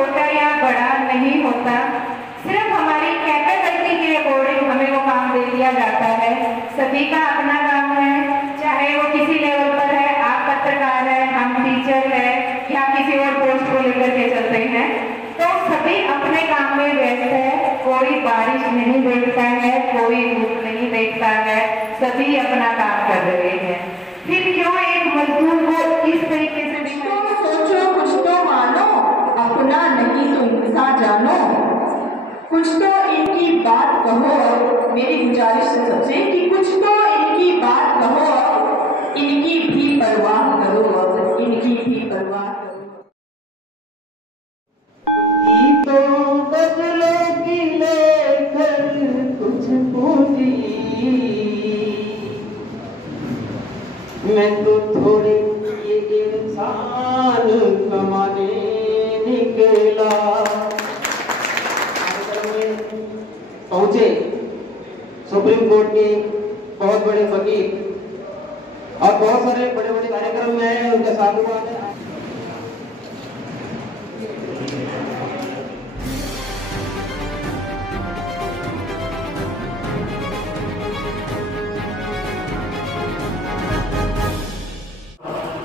छोटा या बड़ा नहीं होता, सिर्फ हमारी कैपेबिलिटी के अकॉर्डिंग हमें वो काम दे दिया जाता है। सभी का अपना काम है, चाहे वो किसी लेवल पर है, आप पत्रकार है, हम टीचर है या किसी और पोस्ट को लेकर के चलते हैं, तो सभी अपने काम में व्यस्त है। कोई बारिश नहीं देखता है, कोई धूप नहीं देखता है, सभी अपना काम कर रहे हैं। फिर क्यों एक मजदूर को इस तरीके से सोचो, कुछ तो मानो, अपना नहीं तो इंसान जानो, कुछ तो इनकी बात कहो। मेरी गुजारिश है सबसे कि कुछ तो इनकी बात कहो, इनकी भी परवाह करो, इनकी भी परवाह करो। तो बदले की लेकर तुझको दी, मैं तो थोड़ी इंसान कमाने निकला। पहुंचे सुप्रीम कोर्ट के बहुत बड़े वकील और बहुत सारे बड़े बड़े कार्यक्रम में उनके साधुवाद है।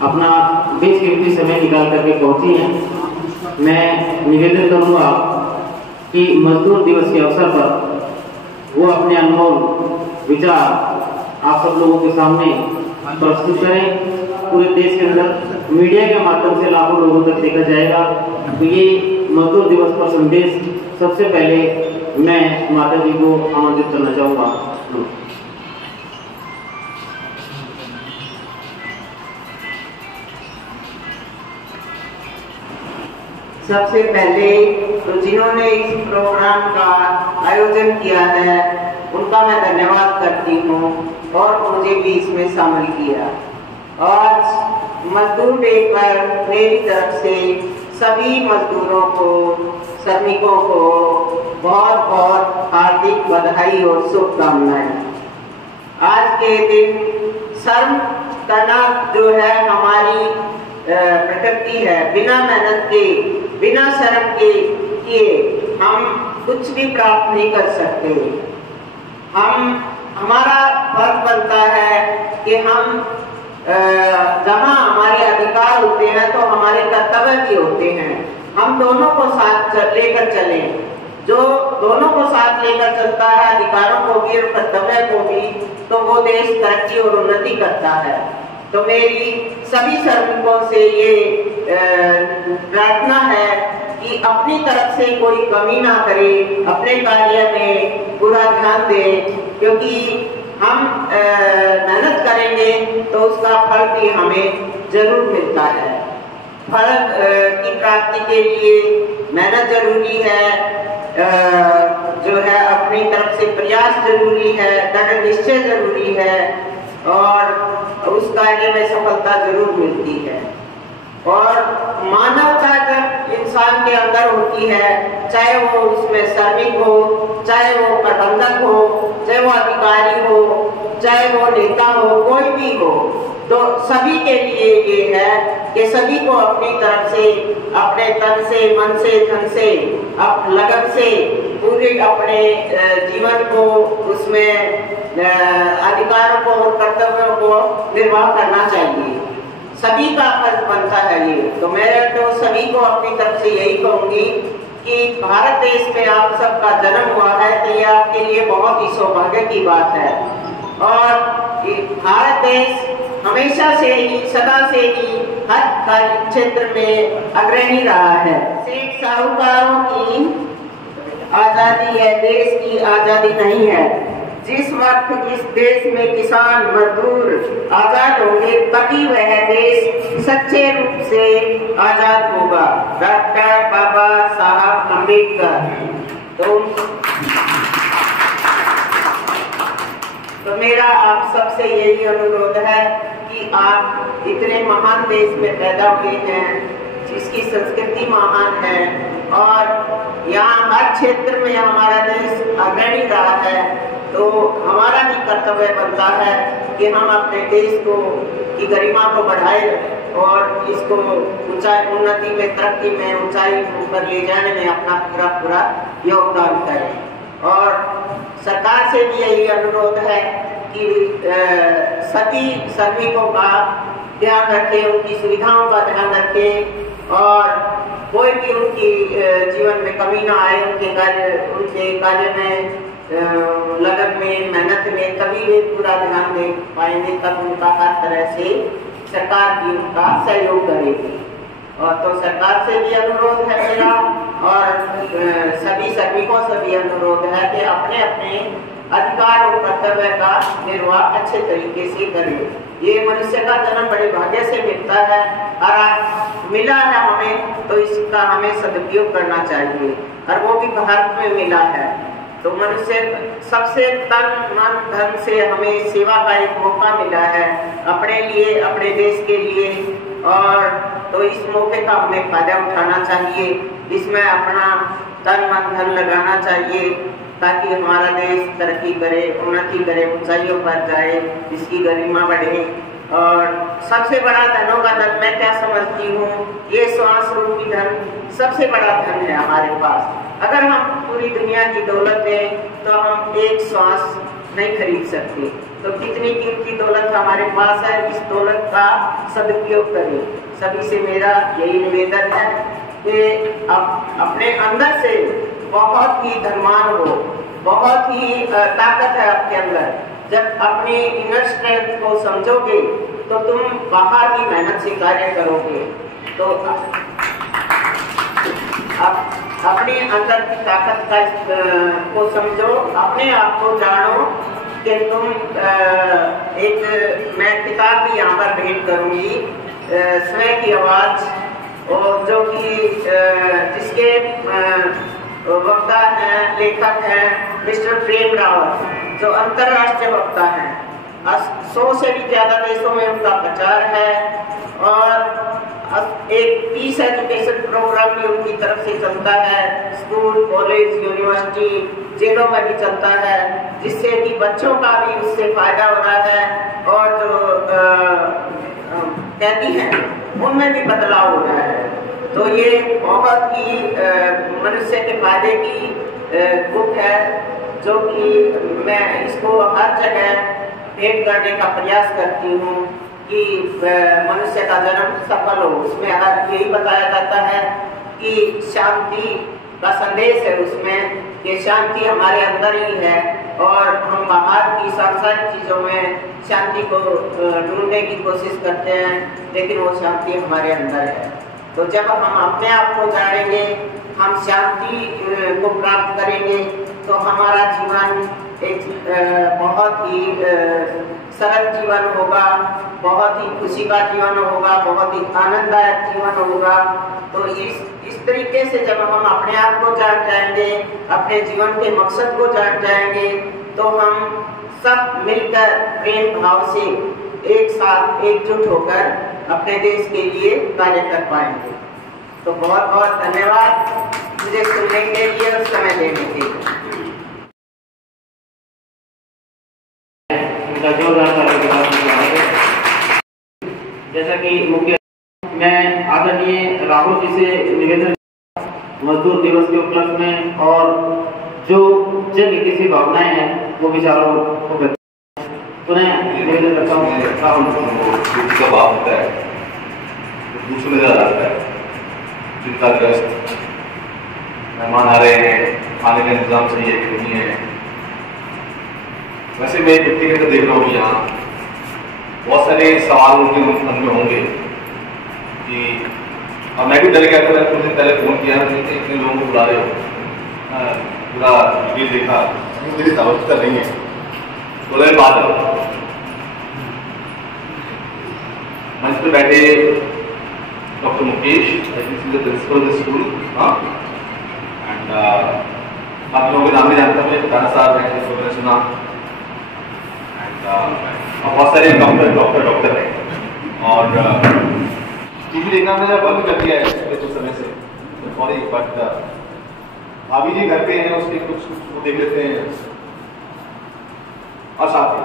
अपना बेशकीमती समय निकाल करके पहुंची हैं। मैं निवेदन करूंगा कि मजदूर दिवस के अवसर पर वो अपने अनमोल विचार आप सब लोगों के सामने प्रस्तुत करें। पूरे देश के अंदर मीडिया के माध्यम से लाखों लोगों तक देखा जाएगा। तो ये मजदूर दिवस पर संदेश सबसे पहले मैं माता जी को आमंत्रित करना चाहूँगा। सबसे पहले तो जिन्होंने इस प्रोग्राम का आयोजन किया है उनका मैं धन्यवाद करती हूँ और मुझे भी इसमें शामिल किया। आज मजदूर डे पर मेरी तरफ से सभी मजदूरों को, श्रमिकों को बहुत बहुत हार्दिक बधाई और शुभकामनाएं। आज के दिन श्रम करना जो है हमारी प्रकृति है। बिना मेहनत के, बिना श्रम के किए हम कुछ भी प्राप्त नहीं कर सकते। हमारा फर्ज बनता है कि हम जहाँ हमारे अधिकार होते हैं तो हमारे कर्तव्य भी होते हैं। हम दोनों को साथ लेकर चलें। जो दोनों को साथ लेकर चलता है, अधिकारों को भी और कर्तव्य को भी, तो वो देश तरक्की और उन्नति करता है। तो मेरी सभी श्रमिकों से ये प्रार्थना है कि अपनी तरफ से कोई कमी ना करे, अपने कार्य में पूरा ध्यान दें, क्योंकि हम मेहनत करेंगे तो उसका फल भी हमें जरूर मिलता है। फल की प्राप्ति के लिए मेहनत जरूरी है, जो है अपनी तरफ से प्रयास जरूरी है, दृढ़ निश्चय जरूरी है और उस कार्य में सफलता जरूर मिलती है। और मानवता जब इंसान के अंदर होती है, चाहे वो उसमें श्रमिक हो, चाहे वो प्रबंधक हो, चाहे वो अधिकारी हो, चाहे वो नेता हो, कोई भी हो, तो सभी के लिए ये है कि सभी को अपनी तरफ से, अपने तन से, मन से, धन से, लगन से पूरे अपने जीवन को, उसमें अधिकारों को और कर्तव्यों को निर्वाह करना चाहिए। सभी का फर्ज बनता है ये। तो मैं तो सभी को अपनी तरफ से यही कहूंगी कि भारत देश में आप सबका जन्म हुआ है, तो ये आपके लिए बहुत ही सौभाग्य की बात है। और भारत देश हमेशा से ही, सदा से ही हर कार्य क्षेत्र में अग्रणी रहा है। सेठ साहूकारों की आजादी है, देश की आजादी नहीं है। जिस वक्त इस देश में किसान मजदूर आजाद होंगे तभी वह देश सच्चे रूप से आजाद होगा। डॉक्टर बाबा साहब अम्बेडकर। तो मेरा आप सबसे यही अनुरोध है कि आप इतने महान देश में पैदा हुए हैं, जिसकी संस्कृति महान है और यहाँ हर क्षेत्र में हमारा देश अग्रणी रहा है। तो हमारा भी कर्तव्य बनता है कि हम अपने देश को की गरिमा को बढ़ाए रखें। और इसको ऊंचाई उन्नति में, तरक्की में, ऊंचाई पर ले जाने में अपना पूरा योगदान करें। और सरकार से भी यही अनुरोध है कि सभी श्रमिकों का ध्यान रखें, उनकी सुविधाओं का ध्यान रखें और कोई भी उनकी जीवन में कमी ना आए, उनके कार्य में, लगन में, मेहनत में कभी भी पूरा ध्यान दे पाएंगे, तब उनका हर तरह से सरकार भी उनका सहयोग करेगी। और तो सरकार से भी अनुरोध है मेरा और सभी श्रमिकों से भी अनुरोध है कि अपने अपने अधिकार और कर्तव्य का निर्वाह अच्छे तरीके से करें। ये मनुष्य का जन्म बड़े भाग्य से मिलता है और आज मिला है हमें, तो इसका हमें सदुपयोग करना चाहिए और वो भी भारत में मिला है। तो मनुष्य सबसे तन मन धन से हमें सेवा का एक मौका मिला है अपने लिए, अपने देश के लिए, और तो इस मौके का हमें फायदा उठाना चाहिए, इसमें अपना तन मन धन लगाना चाहिए ताकि हमारा देश तरक्की करे, उन्नति करे, ऊंचाइयों पर जाए, इसकी गरिमा बढ़े। और सबसे बड़ा धनों का धन मैं क्या समझती हूँ, ये श्वास रूपी धन सबसे बड़ा धन है हमारे पास। अगर हम पूरी दुनिया की दौलत दें तो हम एक श्वास नहीं खरीद सकते। तो कितनी कीमती दौलत हमारे पास है, इस दौलत का सदुपयोग करें। सभी से मेरा यही निवेदन है कि आप अपने अंदर से बहुत ही धनवान हो, बहुत ही ताकत है आपके अंदर। जब अपनी इनर स्ट्रेंथ को समझोगे तो तुम बाहर भी मेहनत से कार्य करोगे। तो अपने अंदर की ताकत को समझो, अपने आप को जानो कि तुम मैं किताब भी यहाँ पर भेंट करूंगी, स्वयं की आवाज, और जो कि जिसके वक्ता हैं, लेखक हैं मिस्टर प्रेम रावत, जो अंतरराष्ट्रीय वक्ता हैं। 100 से भी ज्यादा देशों में उनका प्रचार है और एक पीस एजुकेशन प्रोग्राम भी उनकी तरफ से चलता है, स्कूल, कॉलेज, यूनिवर्सिटी, जेलों में भी चलता है, जिससे कि बच्चों का भी उससे फायदा हो रहा है और जो कैदी हैं उनमें भी बदलाव हो रहा है। तो ये बहुत ही मनुष्य के फायदे की बुक है, जो कि मैं इसको हर जगह भेंट करने का प्रयास करती हूँ कि मनुष्य का जन्म सफल हो। उसमें हर यही बताया जाता है कि शांति का संदेश है उसमें, कि शांति हमारे अंदर ही है और हम बाहर की सांसारिक चीजों में शांति को ढूंढने की कोशिश करते हैं, लेकिन वो शांति हमारे अंदर है। तो जब हम अपने आप को जानेंगे, हम शांति को प्राप्त करेंगे, तो हमारा जीवन एक बहुत ही सरल जीवन होगा, बहुत ही खुशी का जीवन होगा, बहुत ही आनंददायक जीवन होगा। तो इस तरीके से जब हम अपने आप को जान जाएंगे, अपने जीवन के मकसद को जान जाएंगे, तो हम सब मिलकर प्रेम भाव से एक साथ एकजुट होकर अपने देश के लिए कार्य कर पाएंगे। तो बहुत बहुत धन्यवाद मुझे सुनने के लिए और समय देने के लिए। जैसा कि मुख्य मैं आदरणीय राहुल जी से निवेदन, मजदूर दिवस के उपलक्ष्य में और जो जन किसी भावनाएं हैं वो विचारों को पुनः निवेदन करता हूँ। राहुल का भाव होता है, दूसरे नजर आता है, चिंताग्रस्त मेहमान आ रहे हैं, खाने का इंतजाम सही है कि नहीं है। वैसे मैं व्यक्तिगत देख रहा हूँ यहाँ बहुत सारे सवाल उनके मन में होंगे कि, और मैं भी पहले क्या करा, कुछ दिन पहले फोन किया इतने लोगों को बुला रहे हो, पूरा वीडियो देखा, मेरी आवश्यकता नहीं है, बोले बात है। मंच पे बैठे doctor Mukesh, principal school, and आप लोगों के नाम भी जानता हूँ, दाना साहब हैं, सुना, बहुत सारे डॉक्टर हैं और टीवी देखना मैंने बंद कर दिया है कुछ समय से, सॉरी, बट भाभी जी घर पे हैं, उसके कुछ वो देख लेते हैं। और साथ ही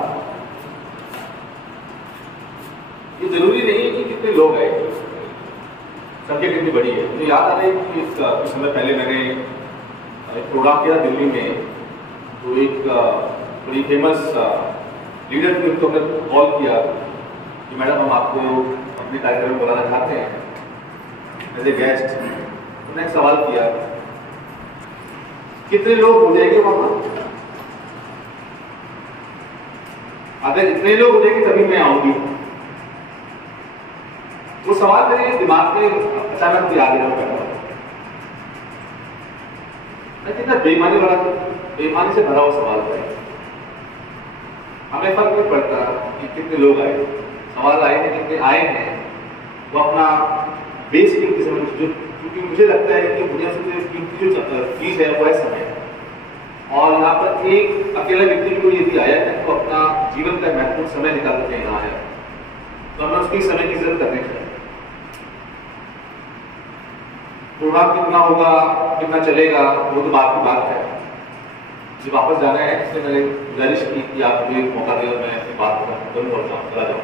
ये जरूरी नहीं कि कितने लोग हैं, संख्या कितनी बड़ी है। मुझे याद आ रहा है कि कुछ समय पहले मैंने एक प्रोग्राम किया दिल्ली में, तो एक बड़ी फेमस लीडर थी, उनको हमने कॉल किया कि मैडम हम आपको अपने कार्यक्रम में बुलाना चाहते हैं एज ए गेस्ट। उन्होंने एक सवाल किया, कितने लोग हो जाएंगे वहां? अगर इतने लोग हो जाएंगे तभी मैं आऊंगी। वो सवाल मेरे दिमाग में अचानक आ गया। कितना बेईमानी से भरा हुआ सवाल था। हमें फर्क नहीं पड़ता कि कितने लोग आए, सवाल आए हैं कितने आए हैं, वो अपना बेस कीमती समय, क्योंकि मुझे लगता है कि दुनिया से कीमती जो चीज है वो है समय। और यहाँ पर एक अकेला व्यक्ति को यदि आया है तो अपना जीवन का महत्वपूर्ण समय निकाल के यहाँ आया, तो हमें उसकी समय की इज्जत करनी चाहिए। प्रोग्राम कितना होगा, कितना चलेगा, वो तो बात की बात है। मुझे वापस जाना है, इसलिए मैंने गुजारिश की कि आप मुझे मौका दें और मैं अपनी बात करूँ और चला जाऊँ।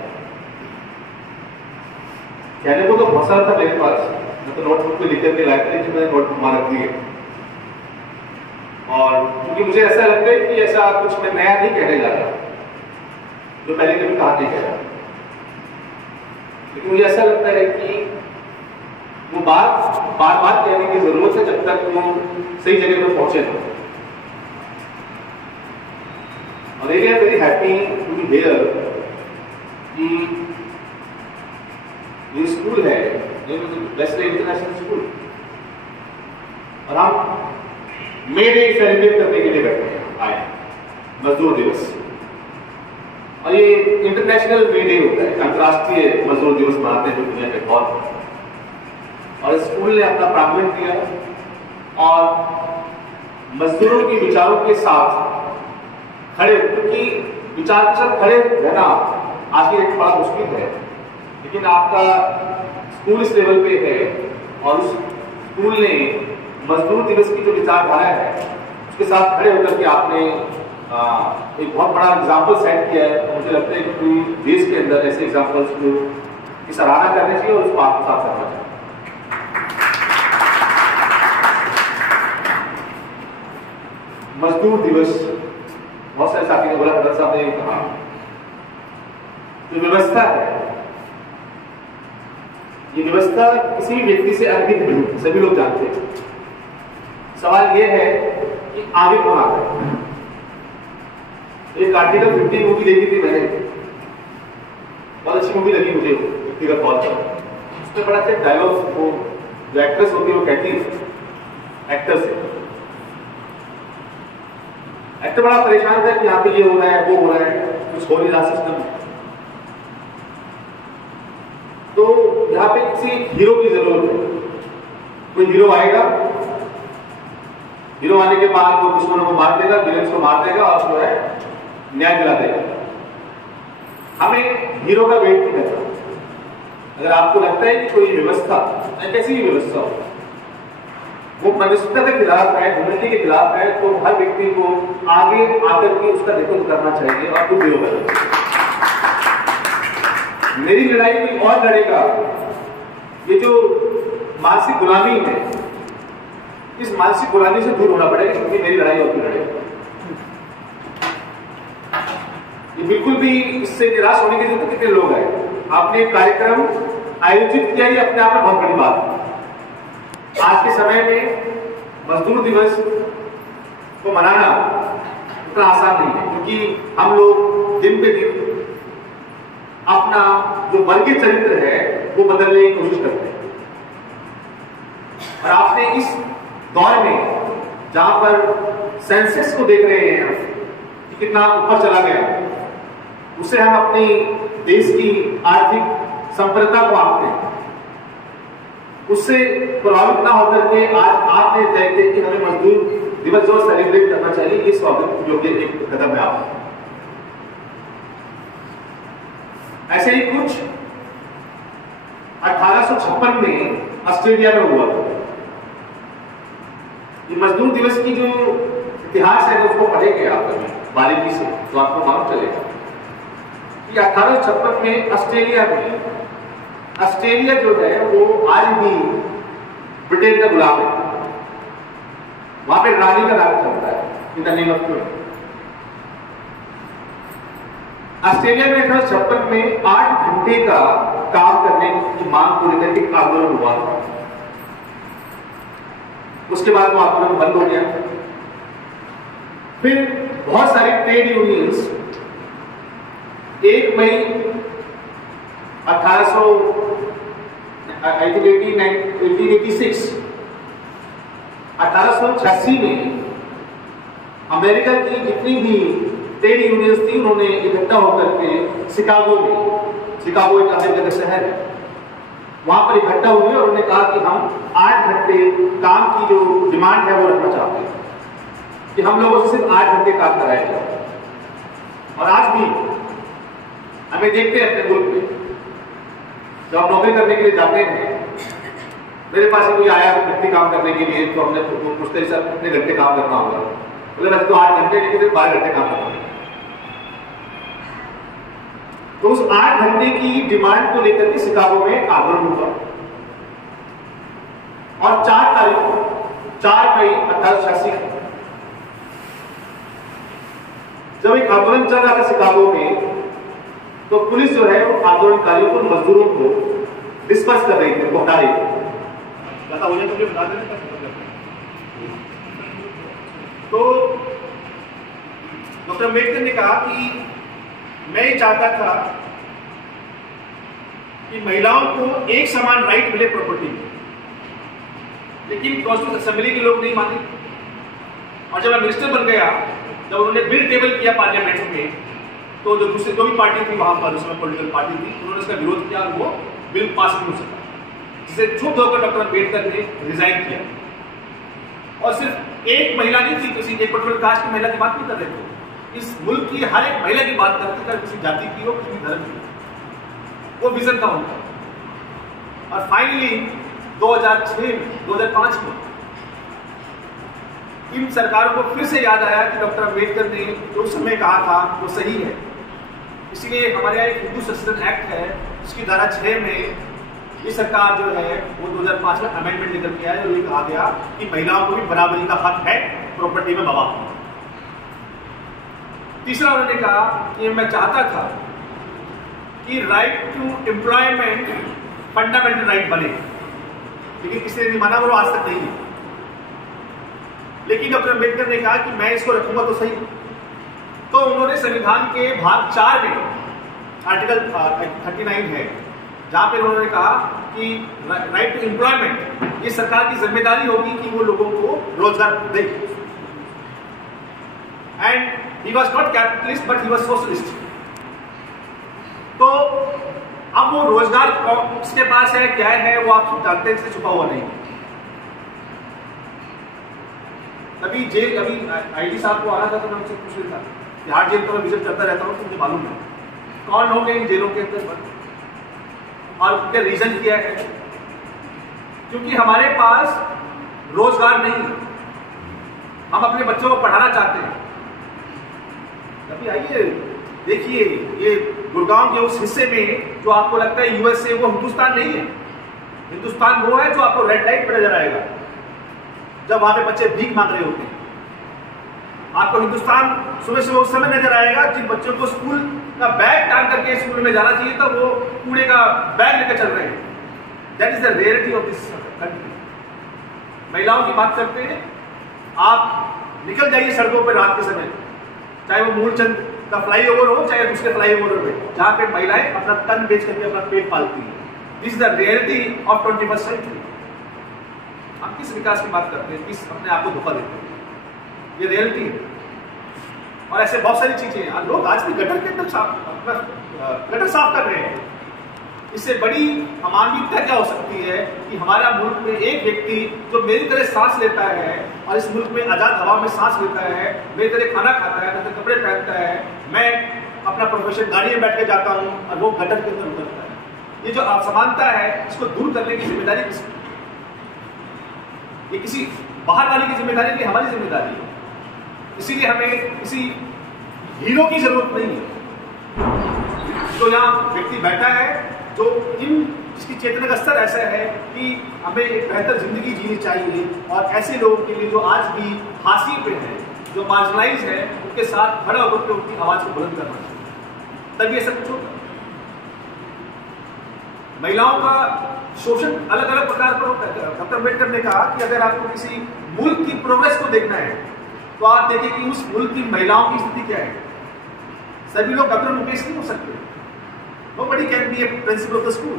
कहने को तो बहुत सारा था मेरे पास, मैं तो नोटबुक में लिख करके लाया था, लेकिन मैंने नोटबुक वहां रख दी है। और क्योंकि मुझे ऐसा लगता है कि ऐसा कुछ मैं नया नहीं कहने जा रहा जो पहले कभी कहा नहीं कह रहा, लेकिन मुझे ऐसा लगता है कि वो बात बार बार कहने की जरूरत है जब तक वो सही जगह पर पहुंचे ना। और I am very happy to be here कि ये स्कूल है, वेस्टलैंड इंटरनेशनल स्कूल, और हम मे डे सेलिब्रेट करने के लिए बैठे हैं, आए मजदूर दिवस। और ये इंटरनेशनल मे डे होता है, अंतर्राष्ट्रीय मजदूर दिवस मनाते हैं दुनिया के तौर पर। और स्कूल ने अपना प्रारंभ किया और मजदूरों के विचारों के साथ खड़े, क्योंकि विचार के साथ खड़े रहना आज की एक बड़ा मुश्किल है, लेकिन आपका स्कूल इस लेवल पे है और उस स्कूल ने मजदूर दिवस की जो विचारधारा है उसके साथ खड़े होकर के आपने एक बहुत बड़ा एग्जाम्पल सेट किया है। मुझे लगता है कि पूरी देश के अंदर ऐसे एग्जाम्पल्स को की सराहना करनी चाहिए और उसको आपके साथ करना चाहिए। मजदूर दिवस, बहुत सारे साथी ने बोला, भरत साहब ने कहा, जो व्यवस्था है ये व्यवस्था किसी भी व्यक्ति से अधिक नहीं, सभी लोग जानते हैं। सवाल ये है कि आगे कौन आता है। एक आर्टिकल 50 मूवी देखी थी मैंने, बहुत अच्छी मूवी लगी मुझे व्यक्तिगत तौर पर। उसमें बड़ा अच्छा डायलॉग, वो जो एक्ट्रेस होती है वो कहती है एक्टर से, एक्टर बड़ा परेशान था कि यहाँ पे ये हो रहा है, वो हो रहा है, कुछ हो नहीं रहा सिस्टम में। तो यहाँ पे किसी हीरो की जरूरत है। कोई हीरो आएगा, हीरो आने के बाद वो दुश्मनों को मार देगा, विलेंस को मार देगा और जो है न्याय दिला देगा। हमें हीरो का वेट नहीं करना। अगर आपको लगता है कि कोई व्यवस्था, कैसी भी व्यवस्था हो, वो मनुष्यता के खिलाफ है, ह्यूमैनिटी के खिलाफ है, तो हर व्यक्ति को आगे आकर के उसका नेतृत्व करना चाहिए और खुद हीरो करना चाहिए। मेरी लड़ाई कोई और लड़ेगा, ये जो मानसिक गुलामी है, इस मानसिक गुलामी से दूर होना पड़ेगा, क्योंकि मेरी लड़ाई और लड़ेगा। ये बिल्कुल भी इससे निराश होने की जरूरत। कितने लोग आए, आपने एक कार्यक्रम आयोजित किया, ये अपने आप में बहुत बड़ी बात है। आज के समय में मजदूर दिवस को मनाना उतना आसान नहीं है, क्योंकि हम लोग दिन पे दिन अपना जो वर्गीय चरित्र है वो बदलने की कोशिश करते हैं। और आपने इस दौर में जहां पर सेंसेक्स को देख रहे हैं कि कितना ऊपर चला गया, उससे हम अपनी देश की आर्थिक संपन्नता को आंकते हैं। उससे प्रभावित ना होकर के आज आपने तय किया कि हमें मजदूर दिवस जो सेलिब्रेट करना चाहिए, ये स्वागत योग्य एक कदम है आप। ऐसे ही कुछ 1856 में ऑस्ट्रेलिया में हुआ। ये मजदूर दिवस की जो इतिहास है उसको पढ़ेंगे आप बारीकी से तो आपको मालूम चलेगा कि 1856 में ऑस्ट्रेलिया में ऑस्ट्रेलिया जो है वो आज भी ब्रिटेन का गुलाम है। वहां पे रानी का राज चलता है in the name of queen. Australia में 1956 में 8 घंटे का काम करने की मांग को लेकर के आंदोलन हुआ था। उसके बाद वो आंदोलन बंद हो गया। फिर बहुत सारी ट्रेड यूनियंस 1 मई 1886 में अमेरिका की जितनी भी ट्रेड यूनियंस थी उन्होंने इकट्ठा होकर के शिकागो एक अमेरिका का शहर है, वहां पर इकट्ठा हुए और उन्होंने कहा कि हम 8 घंटे काम की जो डिमांड है वो रखना चाहते हैं कि हम लोगों से सिर्फ 8 घंटे काम कराया जाए। और आज भी हमें देखते हैं अपने मुल्क में जब हम नौकरी करने के लिए जाते हैं, मेरे पास कोई आया व्यक्ति काम करने के लिए तो हमने पूछते हैं सर कितने घंटे काम करना होगा, बोले वैसे तो 8 घंटे लेकिन सिर्फ 12 घंटे काम करना होगा। तो उस 8 घंटे की डिमांड को लेकर के शिकागो में आंदोलन हुआ और 4 मई 1886 जब एक आंदोलन चल रहा था शिकागो में, तो पुलिस जो है वो आंदोलनकारियों को, मजदूरों को डिस्पर्स कर रही थी, हटा रही थी। तो डॉक्टर अम्बेडकर ने कहा कि मैं ये चाहता था कि महिलाओं को एक समान राइट मिले प्रॉपर्टी में, लेकिन कॉन्स्टिट्यूशन असेंबली के लोग नहीं माने। और जब मैं मिनिस्टर बन गया, जब उन्होंने बिल टेबल किया पार्लियामेंट में, तो जो भी पार्टी थी वहां पर, उसमें पॉलिटिकल पार्टी थी, उन्होंने इसका विरोध किया, वो बिल पास नहीं हो सका, जिसे क्षुब्ध होकर डॉक्टर अम्बेडकर ने रिजाइन किया। और सिर्फ एक महिला नहीं थी, किसी एक पर्टिकुलर कास्ट की महिला की बात नहीं कर रहे थे, इस मुल्क की हर एक महिला की बात करते थे, किसी जाति की हो, किसी धर्म की हो, वो विजन था उनका। और फाइनली 2005 में इन सरकारों को फिर से याद आया कि डॉक्टर अम्बेडकर ने जो उस समय कहा था वो सही है। इसीलिए हमारे यहाँ एक हिंदू सशस्त्र एक्ट है, जिसकी धारा 6 में ये सरकार जो है वो 2005 में अमेंडमेंट लेकर के आया और ये कहा गया कि महिलाओं को भी बराबरी का हक है प्रॉपर्टी में बाबा। तीसरा उन्होंने कहा कि मैं चाहता था कि right to employment fundamental right बने, लेकिन किसी ने नहीं माना, वो आज तक नहीं है। लेकिन डॉक्टर अम्बेडकर ने कहा कि मैं इसको रखूंगा तो सही। तो उन्होंने संविधान के भाग 4 में आर्टिकल 39 है, जहां पे उन्होंने कहा कि राइट टू एम्प्लॉयमेंट ये सरकार की जिम्मेदारी होगी कि वो लोगों को रोजगार दे। And he was not capitalist but he was socialist. तो अब वो रोजगार किसके पास है, क्या है, वो आप जानते हैं, इससे छुपा हुआ नहीं। अभी जेल, अभी आईडी साहब को आना था तो मैं उनसे पूछ रहा था, बिहार जेल तो मैं विजिट करता रहता हूँ, तो मुझे मालूम है कौन लोग हैं इन जेलों के अंदर और उनका रीजन क्या है। क्योंकि हमारे पास रोजगार नहीं है, हम अपने बच्चों को पढ़ाना चाहते हैं। अभी आइए देखिए, ये गुड़गांव के उस हिस्से में जो आपको लगता है यूएसए, वो हिंदुस्तान नहीं है। हिंदुस्तान वो है जो आपको रेड लाइट पर नजर आएगा जब वहां पे बच्चे भीख मांग रहे होते हैं। आपको हिंदुस्तान सुबह सुबह उस समय नजर आएगा जिन बच्चों को स्कूल का बैग टांग करके स्कूल में जाना चाहिए था, वो कूड़े का बैग लेकर चल रहे हैं। That is the reality of this country. महिलाओं की बात करते हैं, आप निकल जाइए सड़कों पर रात के समय, चाहे वो मूलचंद का फ्लाईओवर हो, चाहे दूसरे फ्लाईओवर में, जहां पे महिलाएं अपना तन बेच करके अपना पेट पालती है। This is the reality of 21st century. हम किस विकास की बात करते हैं, किस अपने आप को धोखा देते हैं, ये रियलिटी है। और ऐसे बहुत सारी चीजें हैं। लोग आज भी गटर के अंदर गटर साफ कर रहे हैं। इससे बड़ी अमानवीयता क्या हो सकती है कि हमारा मुल्क में एक व्यक्ति जो मेरी तरह सांस लेता है और इस मुल्क में आजाद हवा में सांस लेता है, मेरी तरह खाना खाता है, मेरे कपड़े पहनता है, मैं अपना प्रोफेशन गाड़ी में बैठ के जाता हूँ और वो गटर के अंदर उतरता है। ये जो असमानता है, इसको दूर करने की जिम्मेदारी किसकी? ये किसी बाहर वाले की जिम्मेदारी नहीं, हमारी जिम्मेदारी है। इसीलिए हमें किसी हीरो की जरूरत नहीं है। जो यहाँ व्यक्ति बैठा है, जो इन जिसकी चेतना का स्तर ऐसा है कि हमें एक बेहतर जिंदगी जीनी चाहिए, और ऐसे लोगों के लिए जो आज भी हाशिए पे हैं, जो मार्जिनलाइज है, उनके साथ खड़ा होकर उनकी आवाज को बुलंद करना चाहिए, तभी ऐसा कुछ होगा। महिलाओं का शोषण अलग अलग प्रकार पर होता है। डॉक्टर अम्बेडकर ने कहा कि अगर आपको किसी मुल्क की प्रोग्रेस को देखना है तो आप देखें कि उस मुल्क की महिलाओं की स्थिति क्या है। सभी लोग डॉक्टर मुकेश नहीं हो सकते। Nobody can be a principal of the school।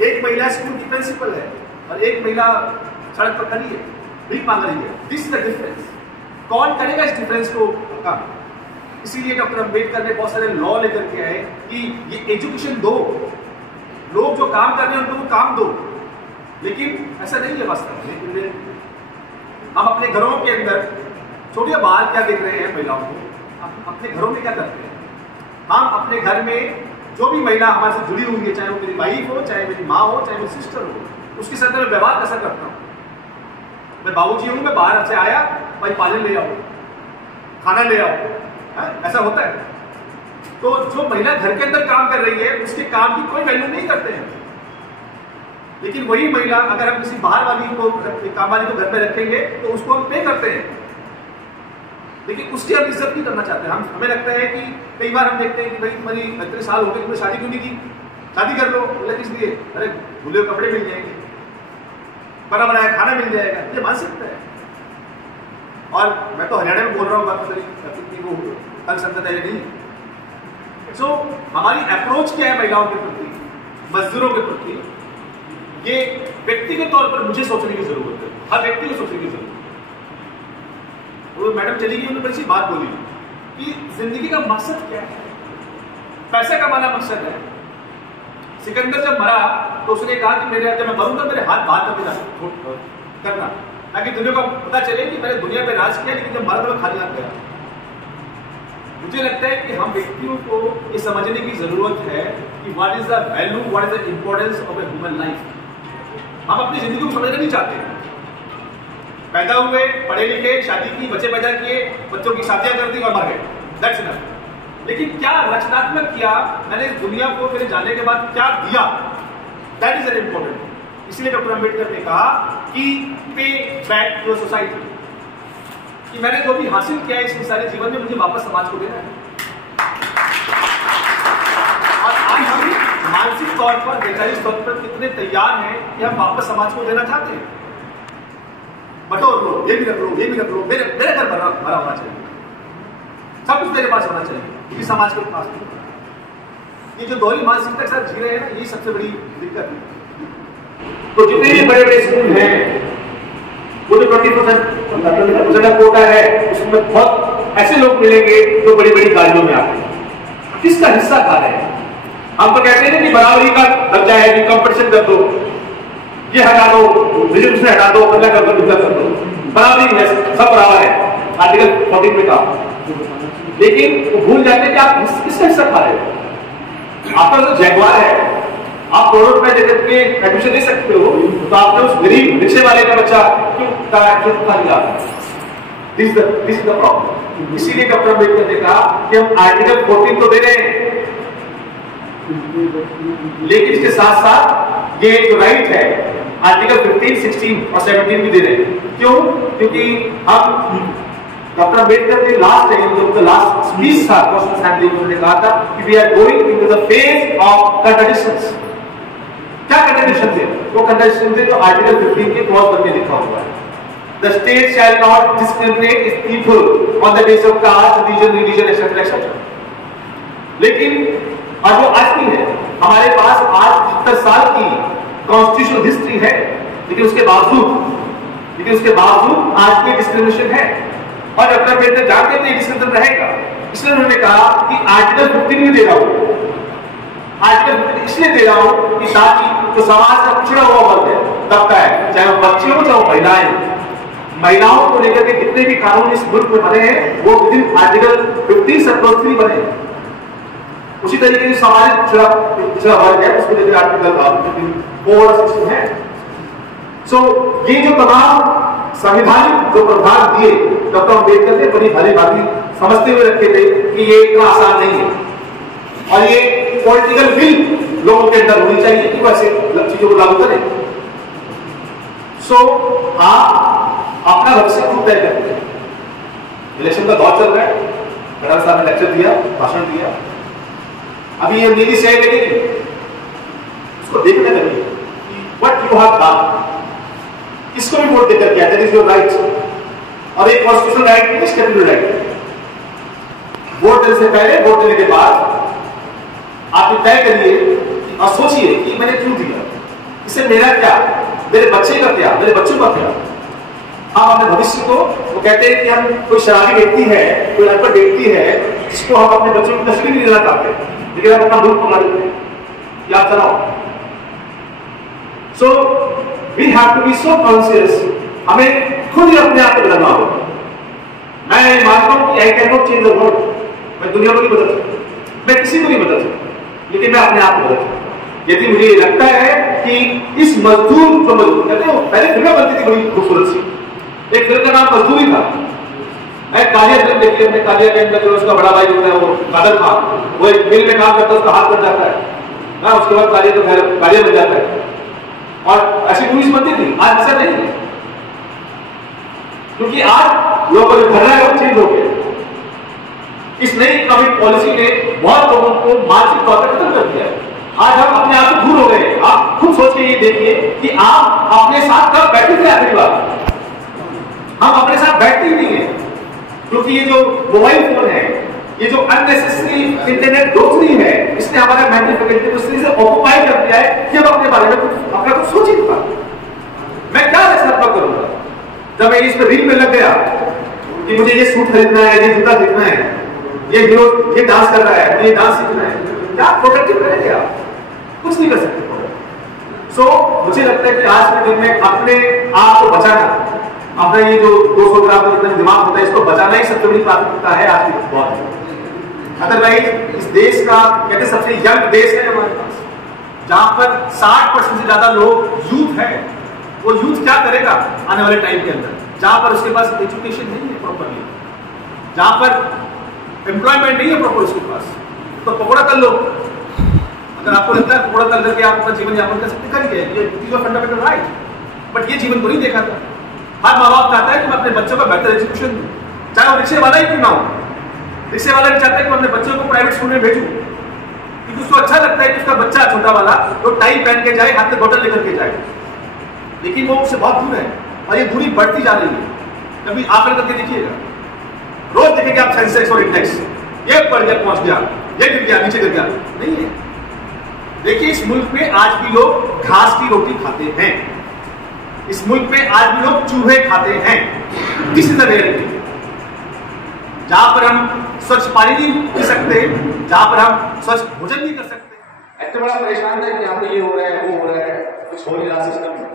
एक महिला स्कूल की प्रिंसिपल है और एक महिला सड़क पर खड़ी है, भीख मांग रही है। This is the difference. कौन करेगा इस डिफरेंस को कम? इसीलिए डॉक्टर अम्बेडकर ने बहुत सारे लॉ लेकर के आए कि ये एजुकेशन दो, लोग जो काम कर रहे हैं उनको वो काम दो। लेकिन ऐसा नहीं है वास्तव में। लेकिन हम अपने घरों के अंदर, छोड़िए बाहर क्या देख रहे हैं महिलाओं को, अपने घरों में क्या करते हैं? हम अपने घर में जो भी महिला हमारे से जुड़ी हुई है, चाहे वो मेरी वाइफ हो, चाहे मेरी माँ हो, चाहे मेरी सिस्टर हो, उसके साथ मैं व्यवहार कैसा करता हूँ? मैं बाबूजी हूँ, मैं बाहर से आया, भाई पानी ले आओ, खाना ले आओ, ऐसा होता है। तो जो महिला घर के अंदर काम कर रही है उसके काम की कोई वैल्यू नहीं करते हैं। लेकिन वही महिला अगर हम किसी बाहर वाली को, काम वाली को घर पे रखेंगे तो उसको हम पे करते हैं, लेकिन उसकी हम इज्जत नहीं करना चाहते। हमें लगता है कि कई बार हम देखते हैं कि भाई तुम्हारी इतने साल हो गए, तुमने शादी क्यों नहीं की? शादी कर लो। बोले किस लिए? अरे धुले कपड़े मिल जाएंगे, बना बनाया खाना मिल जाएगा। ये मानसिकता है। और मैं तो हरियाणा में बोल रहा हूँ, बात करी वो कल संगत है नहीं। सो हमारी अप्रोच क्या है महिलाओं के प्रति, मजदूरों के प्रति? ये व्यक्तिगत तौर पर मुझे सोचने की जरूरत है, हर व्यक्ति को सोचने की जरूरत है। वो मैडम चली गई, उन्होंने बड़ी सी बात बोली कि जिंदगी का मकसद क्या है? पैसा कमाना मकसद है। सिकंदर जब मरा तो उसने कहा कि मेरे जब मैं मरूंगा मेरे हाथ बाहर करना, ताकि दुनिया को पता चले कि मैंने दुनिया पे राज किया, लेकिन जब मरा तो मैं खाली हाथ गया। मुझे लगता है कि हम व्यक्तियों को ये समझने की जरूरत है कि what is the value, what is the importance of a human life. हम अपनी जिंदगी को समझना नहीं चाहते। पैदा हुए, पढ़े लिखे, शादी की, बच्चे पैदा किए, बच्चों की शादियां कर दी और मर गए, दैट्स इनफ। लेकिन क्या रचनात्मक किया मैंने इस दुनिया को मेरे जाने के बाद, क्या दिया? That is an important. इसलिए डॉक्टर अम्बेडकर ने कहा कि पे बैक टू सोसाइटी, कि मैंने जो भी हासिल किया इस सारे जीवन में मुझे वापस समाज को देना है। और आज हम मानसिक तौर पर, वैचारिक तौर पर कितने तैयार हैं कि हम वापस समाज को देना चाहते हैं? बटोर लो, ये भी रख लो, ये भी रख लो, मेरे घर भरा होना चाहिए, सब कुछ मेरे पास होना चाहिए, क्योंकि समाज के पास नहीं। ये जो दोहरी मानसिकता के साथ जी रहे हैं ना, यही सबसे बड़ी दिक्कत है। तो जितने भी बड़े बड़े स्कूल हैं, वो जो 20% कोटा है, उसमें बहुत ऐसे लोग मिलेंगे जो बड़ी बड़ी गाड़ियों में आते हैं। किसका हिस्सा खा रहे हैं? हम तो कहते हैं कि बराबरी का दर्जा है, कि कंपटीशन कर दो, ये हटा दो, रिजर्वेशन हटा दो, अगला कर दो, बराबरी है, सब बराबर है, आर्टिकल 14 में कहा। लेकिन वो भूल जाते हैं कि आप किसका हिस्सा खा रहे हो। आपका जो जगवार है, आप करोड़ रुपए दे करके एडमिशन दे सकते हो, तो आपने उस गरीब रिक्शे वाले का बच्चा क्यों खा लिया? This is the problem. इसीलिए डॉक्टर अम्बेडकर ने कहा कि हम आर्टिकल 14 तो दे रहे हैं, लेकिन इसके साथ साथ ये जो राइट है आर्टिकल 15, 16 और 17 भी दे रहे हैं। क्यों? क्योंकि हम डॉक्टर अम्बेडकर के लास्ट स्पीच था कॉन्स्टिट्यूशन असेंबली में, उन्होंने कहा था कि we are going into the phase of contradictions. क्या कंट्राडिक्शन थे? वो कंट्राडिक्शन थे जो आर्टिकल 15 के क्लॉज पर लिखा हुआ है। The state shall not discriminate its people on the basis of caste, religion, etc. लेकिन और वो आज नहीं है। हमारे पास आज 70 साल की कॉन्स्टिट्यूशनल हिस्ट्री है, लेकिन उसके बावजूद आज भी डिस्क्रिमिनेशन है। और डॉक्टर अम्बेडकर जानते थे डिस्क्रिमिनेशन रहेगा, इसलिए उन्होंने कहा कि आर्टिकल 15 भी दे रहा हूं। आर्टिकल 15 इसलिए दे रहा हूं कि ताकि जो समाज का पिछड़ा हुआ वर्ग है, तबका है, चाहे वो बच्चे हो चाहे वो महिलाएं, महिलाओं को लेकर के जितने भी कानून इस मुल्क में बने हैं वो विदिन आर्टिकल 15 सब बने हैं। उसी तरीके से सामाजिक पिछड़ा वर्ग है, उसको लेकर आर्टिकल 4 और 16 है। सो ये जो तमाम संविधानिक जो प्रावधान दिए डॉक्टर अम्बेडकर ने बड़ी भली भांति समझते हुए रखे थे कि ये इतना आसान नहीं है, और ये पॉलिटिकल विल लोगों के अंदर होनी चाहिए कि वो ऐसे चीजों को लागू करें। सो आप अपना लक्ष्य खुद तय करते हैं। इलेक्शन का दौर चल रहा है, खड़ाल साहब ने लेक्चर दिया, भाषण दिया, अभी ये नीति से लेकिन उसको देखना चाहिए व्हाट यू हैव डन, किसको भी वोट देकर क्या, दैट इज योर राइट, और एक कॉन्स्टिट्यूशनल राइट, एक स्टेटमेंट राइट। वोट देने से पहले, वोट देने के बाद आप तय करिए और सोचिए कि मैंने क्यों दिया, इससे मेरा क्या, मेरे बच्चे का क्या, मेरे बच्चों का क्या। हम अपने भविष्य को, वो कहते हैं कि हम कोई शराबी व्यक्ति है, कोई अनपढ़ व्यक्ति है जिसको हम अपने बच्चों की तस्वीर नहीं देना चाहते, लेकिन हम अपना मुल्क बना देते हैं। याद चलाओ। So we have to be so conscious, हमें खुद ही अपने आप को बदलना होगा। मैं मानता हूं कि I can not change the world, मैं दुनिया को नहीं बदल सकता, मैं किसी को नहीं बदल सकता, लेकिन मैं अपने आप को बदल सकता। यदि मुझे लगता है कि इस मजदूर जो मजदूर कहते हो, पहले फिल्म बनती थी बड़ी खूबसूरत सी, एक फिल्म का नाम मजदूरी था। मैं कालिया फिल्म देखी, हमने कालिया के अंदर जो उसका बड़ा भाई होता है वो कादर खान, वो एक मिल में काम करता है, उसका हाथ कट जाता है ना, उसके बाद कालिया तो कालिया बन जाता है, और ऐसी मूवीज बनती थी। आज ऐसा नहीं है, क्योंकि आज लोगों को जो करना है वो चेंज हो गया। इस नई इकोनॉमिक पॉलिसी ने बहुत लोगों को मानसिक तौर पर खत्म कर दिया है। आज हम अपने आप से दूर हो गए। आप खुद सोच के ये देखिए कि आप अपने साथ कब बैठे थे आखिरी बार। हम अपने साथ बैठते ही नहीं है, क्योंकि ये जो मोबाइल फोन है, ये जो अननेसेसरी इंटरनेट दोस्ती है, इसने हमारा मेंटल फैकल्टी को इस तरह से ऑक्युपाई कर दिया है कि हम अपने बारे में कुछ अपना कुछ सोच ही नहीं पाते। मैं क्या रचनात्मक करूंगा जब मैं इस पर रील में लग गया कि मुझे ये सूट खरीदना है, ये जूता खरीदना है, ये हीरो ये डांस कर रहा है, मुझे ये डांस सीखना है। क्या प्रोडक्टिव करेंगे आप? कुछ नहीं कर सकते। सो मुझे लगता है कि आज के दिन में अपने आप को बचाना, अपना ये जो 200 ग्राम का जितना दिमाग होता है, इसको बचाना ही सबसे बड़ी प्राथमिकता है आज के दौर में। अदरवाइज इस देश का कहते सबसे यंग देश है हमारे पास, जहां पर 60% से ज्यादा लोग यूथ है। वो यूथ क्या करेगा आने वाले टाइम के अंदर, जहां पर उसके पास एजुकेशन नहीं है प्रॉपरली, जहां पर एम्प्लॉयमेंट नहीं है प्रॉपर उसके पास, तो पकौड़ा कर लो। अगर आपको लगता है पकौड़ा कर करके आप अपना जीवन यापन कर सकते, करिए, ये फंडामेंटल राइट। बट ये जीवन को नहीं देखा था। हर माँ बाप चाहता है कि मैं अपने बच्चों को बेहतर एजुकेशन दूं, चाहे वो रिक्शे वाला ही क्यों ना हो। रिक्शे वाला भी चाहता है कि मैं अपने बच्चों को प्राइवेट स्कूल में भेजूं, क्योंकि उसको अच्छा लगता है कि उसका बच्चा छोटा वाला तो टाई पहन के जाए, हाथ में बोतल लेकर के जाए। लेकिन वो उससे बहुत दूर है और ये दूरी बढ़ती जा रही है। कभी आकर करके देखिएगा, रोज देखेंगे आप सेंसेक्स और इंडेक्स, ये बढ़ गया, पहुंच गया, ये गिर गया, नीचे गिर गया। नहीं है। देखिए इस मुल्क में आज भी लोग घास की रोटी खाते हैं, इस मुल्क में आज भी लोग चूहे खाते हैं। This is the reality. जहां पर हम स्वच्छ पानी नहीं पी सकते, जहां पर हम स्वच्छ भोजन नहीं कर सकते। इतना बड़ा परेशान था कि यहाँ पे ये हो रहा है, वो हो रहा है, कुछ हो नहीं रहा सिस्टम में।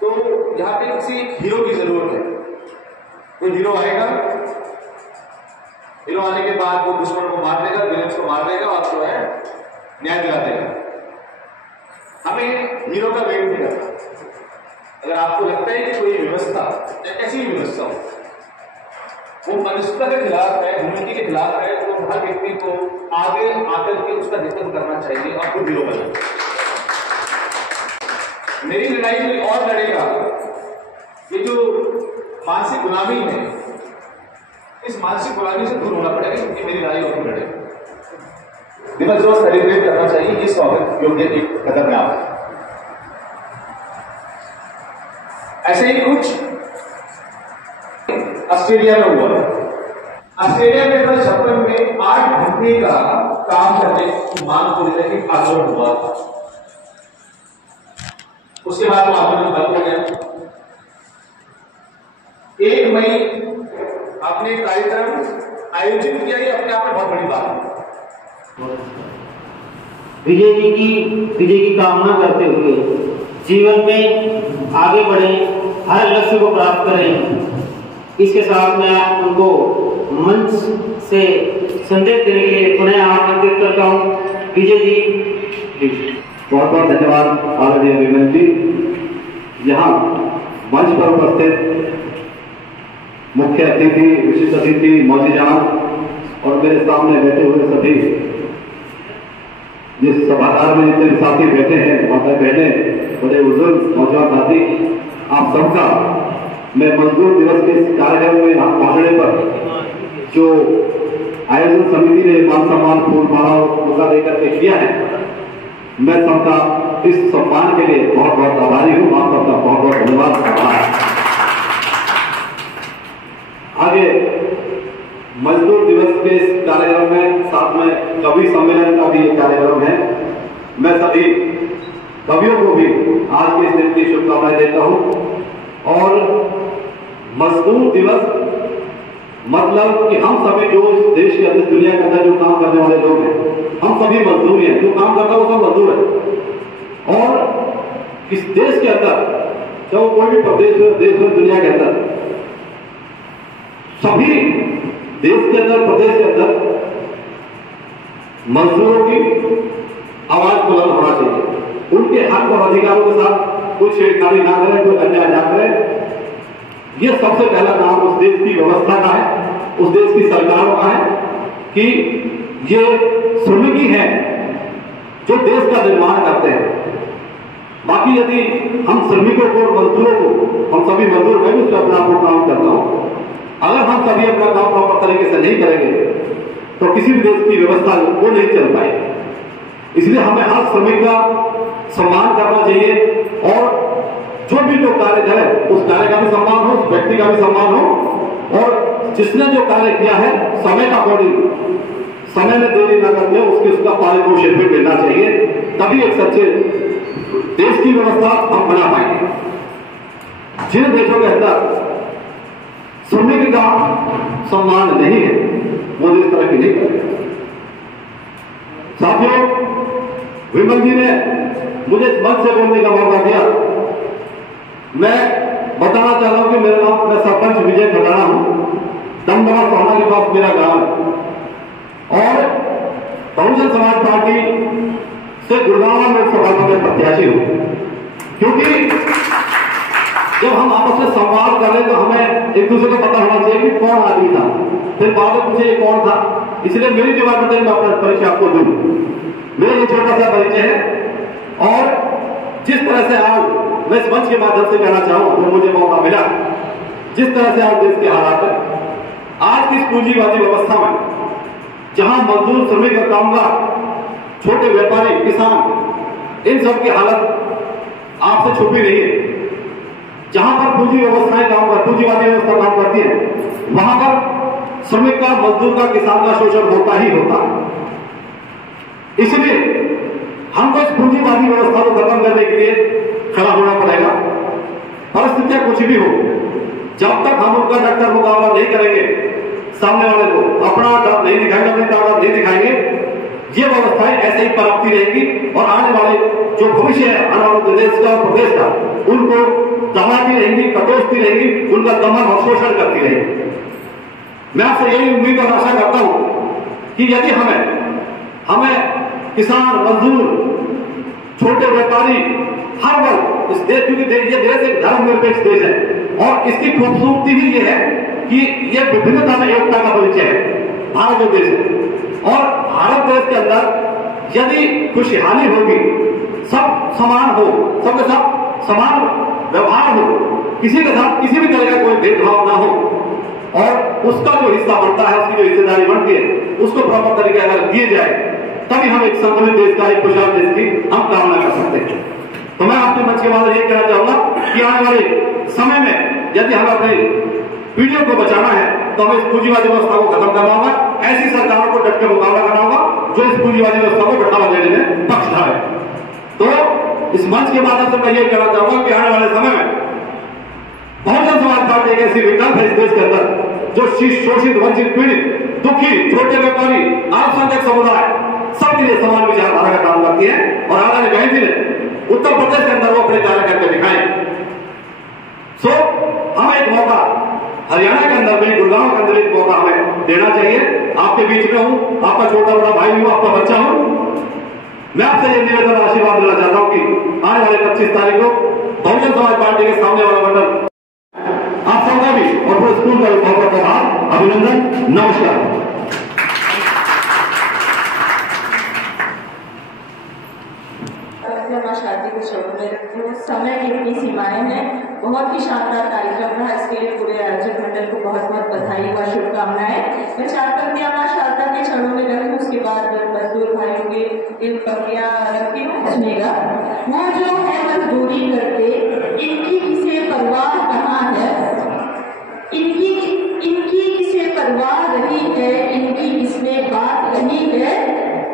तो यहाँ पे किसी हीरो की जरूरत है। कोई हीरो आएगा, हीरो आने के बाद वो दुश्मन को मार देगा, विलेंस को मार देगा और जो है न्याय दिला देगा। हमें हीरो का वेट नहीं करना। अगर आपको लगता है कि कोई व्यवस्था या कैसी भी व्यवस्था हो वो मनुष्यता के खिलाफ है, ह्यूमैनिटी के खिलाफ है, तो हर व्यक्ति को आगे आकर के उसका निषेध करना चाहिए और खुद हीरो बने। मेरी लड़ाई कोई और लड़ेगा। ये जो मानसिक गुलामी है, इस मानसिक गुलामी से दूर होना पड़ेगा, क्योंकि मेरी लड़ाई और लड़ेगा। दिवस जो सेलिब्रेट करना चाहिए, ये स्वागत योग्य एक कदम है। आप ऐसे ही कुछ ऑस्ट्रेलिया में हुआ। ऑस्ट्रेलिया में 1956 में 8 घंटे का काम करने की मांग को लेकर एक आंदोलन हुआ था। उसके बाद वो आंदोलन बंद हो गया। 1 मई आपने कार्यक्रम आयोजित किया, ये अपने आप में बहुत बड़ी बात है। विजय की कामना करते हुए जीवन में आगे बढ़े, हर लक्ष्य को प्राप्त करें। इसके साथ मैं उनको मंच से संदेश देने के लिए पुनः आमंत्रित करता हूँ। विजय जी बहुत बहुत धन्यवाद आदरणीय विमल जी। यहाँ मंच पर उपस्थित मुख्य अतिथि, विशिष्ट अतिथि, मौजी जान और मेरे सामने बैठे हुए सभी जिस सभागार में जितने भी साथी बैठे हैं, माता बहने, बड़े बुजुर्ग, नौजवान साथी, आप सबका मैं मजदूर दिवस के इस कार्यक्रम में यहाँ पहुंचने पर जो आयोजन समिति ने मान सम्मान फूल माला मौका देकर के किया है, मैं सबका इस सम्मान के लिए बहुत बहुत आभारी हूँ। आप सबका बहुत बहुत धन्यवाद। आगे मजदूर दिवस के इस कार्यक्रम में साथ में कवि सम्मेलन का भी ये कार्यक्रम है। मैं सभी कवियों को भी आज के इस दिन की शुभकामनाएं देता हूं। और मजदूर दिवस मतलब कि हम सभी जो इस देश के अंदर, दुनिया के अंदर जो काम करने वाले लोग हैं, हम सभी मजदूर हैं। जो काम करता है वो सब मजदूर है। और इस देश के अंदर, चाहे कोई भी प्रदेश हो, देश हो, दुनिया के अंदर, सभी देश के अंदर, प्रदेश के अंदर मजदूरों की आवाज बुलंद होना चाहिए। उनके हक और अधिकारों के साथ कोई छेड़खानी ना करें, कोई अन्याय ना करें। यह सबसे पहला काम उस देश की व्यवस्था का है, उस देश की सरकारों का है कि ये श्रमिकी हैं जो देश का निर्माण करते हैं। बाकी यदि हम श्रमिकों को, मजदूरों को, हम सभी मजदूर, मैं भी उससे अपना आपको काम करता हूं, अगर हम सभी अपना काम प्रॉपर तरीके से नहीं करेंगे तो किसी भी देश की व्यवस्था वो नहीं चल पाएगी। इसलिए हमें हर श्रमिक का सम्मान करना चाहिए और जो भी जो कार्य करे उस कार्य का भी सम्मान हो, उस व्यक्ति का भी सम्मान हो, और जिसने जो कार्य किया है समय का अकॉर्डिंग, समय में देरी न करके उसका पारितोषिक भी मिलना चाहिए। तभी एक सच्चे देश की व्यवस्था हम बना पाएंगे। जिन देशों के अंदर श्रमिक का सम्मान नहीं है वो देश तरक्की नहीं करेगा। साथियों, विमल जी ने मुझे इस मंच से बोलने का मौका दिया। मैं बताना चाह रहा हूं कि मेरा नाम, मैं सरपंच विजय खटाना हूं। दमदमा सोहना के पास मेरा गांव है और बहुजन समाज पार्टी से गुड़गांव लोकसभा में मैं प्रत्याशी हूं। क्योंकि जब हम आपस में संवाद कर रहे तो हमें एक दूसरे को पता होना चाहिए कि कौन आदमी था, फिर बाद में पूछे ये कौन था। इसलिए मेरी जवाब मैं अपना परिचय आपको दूं। मेरा ये छोटा सा परिचय है और जिस तरह से आज मैं इस मंच के माध्यम से कहना चाहूं, तो मुझे मौका मिला, जिस तरह से आज देश के हालात है, आज की इस पूंजीवादी व्यवस्था में जहां मजदूर, श्रमिक, कामगार, छोटे व्यापारी, किसान, इन सब की हालत आपसे छुपी नहीं है। जहां पर पूंजी व्यवस्थाएं काम कर, पूंजीवादी व्यवस्था काम करती है, वहां पर श्रमिक का, मजदूर का, किसान का शोषण होता ही होता है। इसलिए हमको इस पूंजीवादी व्यवस्था को खत्म करने के लिए खड़ा होना पड़ेगा। परिस्थितियां कुछ भी हो, जब तक हम उनका डटकर मुकाबला नहीं करेंगे, सामने वाले को अपना डर नहीं दिखाएंगे, अपनी ताकत नहीं दिखाएंगे, ये व्यवस्थाएं ऐसे ही पनपती रहेगी और आने वाले जो भविष्य है, आने वाले देश का, प्रदेश का, उनको दबाती रहेंगी, कटोसती रहेंगी, उनका दमन और शोषण करती रहेगी। मैं आपसे यही उम्मीद और आशा करता हूं कि यदि हमें किसान, मजदूर, छोटे व्यापारी, हर वर्ग इस देश, क्योंकि ये देश एक धर्मनिरपेक्ष देश है और इसकी खूबसूरती ही ये है कि ये विभिन्नता में एकता का परिचय है। भारत जो देश है और भारत देश के अंदर यदि खुशहाली होगी, सब समान हो, सबके साथ समान व्यवहार हो, किसी के साथ किसी भी तरह का कोई भेदभाव ना हो और उसका जो हिस्सा बनता है, उसकी जो हिस्सेदारी बनती है, उसको प्रॉपर तरीके अगर दिए जाए, तभी हम एक संतुलित देश का, एक खुशहाल देश की हम कामना कर सकते हैं। तो मैं आपके मंच के बाद ये कहना चाहूंगा कि आने वाले समय में यदि हमें अपने पीढ़ियों को बचाना है तो हमें इस पूंजीवादी व्यवस्था को खत्म करना होगा। ऐसी सरकारों को डट के मुकाबला करना होगा जो इस पूंजीवादी व्यवस्था को बढ़ावा देने में पक्षधर है। तो इस मंच के माध्यम से मैं ये कहना चाहूंगा कि आने वाले समय में बहुजन समाज पार्टी एक ऐसी विकल्प है इस देश के अंदर जो शोषित, वंचित, पीड़ित, दुखी, छोटे व्यापारी, अल्पसंख्यक समुदाय, सबके लिए समान विचारधारा का काम करती है और आगामी कहीं दिन उत्तर प्रदेश के अंदर वो अपने कार्य करके दिखाएं। सो हमें एक मौका हरियाणा के अंदर में, गुड़गांव के अंदर एक मौका हमें देना चाहिए। आपके बीच में हूं, आपका छोटा बड़ा भाई हूं, आपका बच्चा हूं। मैं आपसे ये निवेदन, आशीर्वाद देना चाहता हूं कि आने वाले 25 तारीख को बहुजन समाज पार्टी के सामने वाला मंडल आप सबका भी और पूरे स्कूल का भी बहुत बहुत आभार, अभिनंदन, नमस्कार। मेरे समय की इतनी सीमाएं हैं। बहुत ही शानदार कार्यक्रम रहा, इसके लिए पूरे आयोजक मंडल को बहुत बहुत बधाई व शुभकामनाएं। मैं 4 पंक्तियां मां शारदा के चरणों में रखूं, उसके बाद मजदूर भाइयों के 3 पंक्तियां रखती हूँ, सुनिएगा। वो जो है मजदूरी करते, इनकी किसे परवाह कहाँ है, इनकी किसे परवाह रही है, इनकी किसमें बात रही है।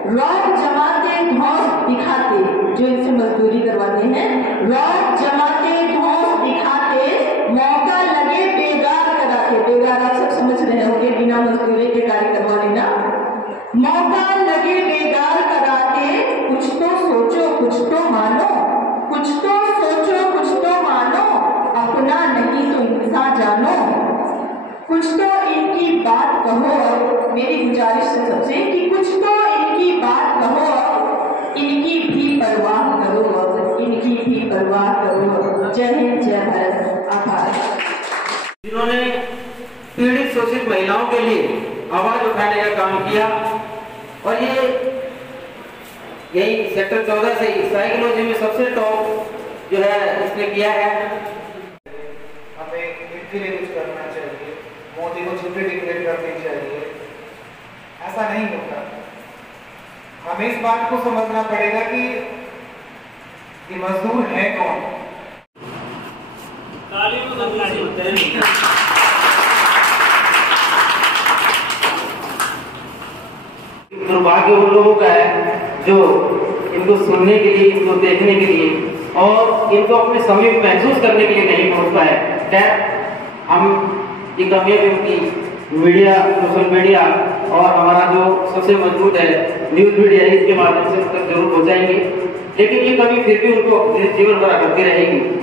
रौब जमाते धौंस दिखाते, जो इनसे मजदूरी करवाते हैं, रौब जमाते धौंस दिखाते, मौका लगे बेगार कराते। बेगार आप सब समझ रहे होंगे, बिना मजदूरी के कार्य करवा लेना। मौका लगे बेगार कराते, कुछ तो सोचो कुछ तो मानो, कुछ तो सोचो कुछ तो मानो, अपना नहीं तो इंसान जानो। कुछ तो इनकी बात कहो, मेरी गुजारिश है सबसे कि कुछ तो इनकी बात कहो, इनकी भी परवाह करो, इनकी भी परवाह करो। जय हिंद, जय भारत, आभार। जिन्होंने पीड़ित शोषित महिलाओं के लिए आवाज उठाने का काम किया, और ये यही सेक्टर 14 से साइकोलॉजी में सबसे टॉप जो है इसने किया है। हमें इनके लिए कुछ करना चाहिए, मोदी को छुट्टी डिक्लेयर करनी चाहिए, ऐसा नहीं होता। हमें इस बात को समझना पड़ेगा कि ये मजदूर है कौन। दुर्भाग्य उन लोगों का है जो इनको सुनने के लिए, इनको देखने के लिए और इनको अपने समीप महसूस करने के लिए नहीं पहुंच पाए। खैर, हम ये कमियां भी उनकी मीडिया, सोशल मीडिया और हमारा जो सबसे मजबूत है न्यूज मीडिया, इसके माध्यम से उन तक जरूर पहुंचाएंगे, लेकिन ये कमी फिर भी उनको जीवन भर करती रहेगी।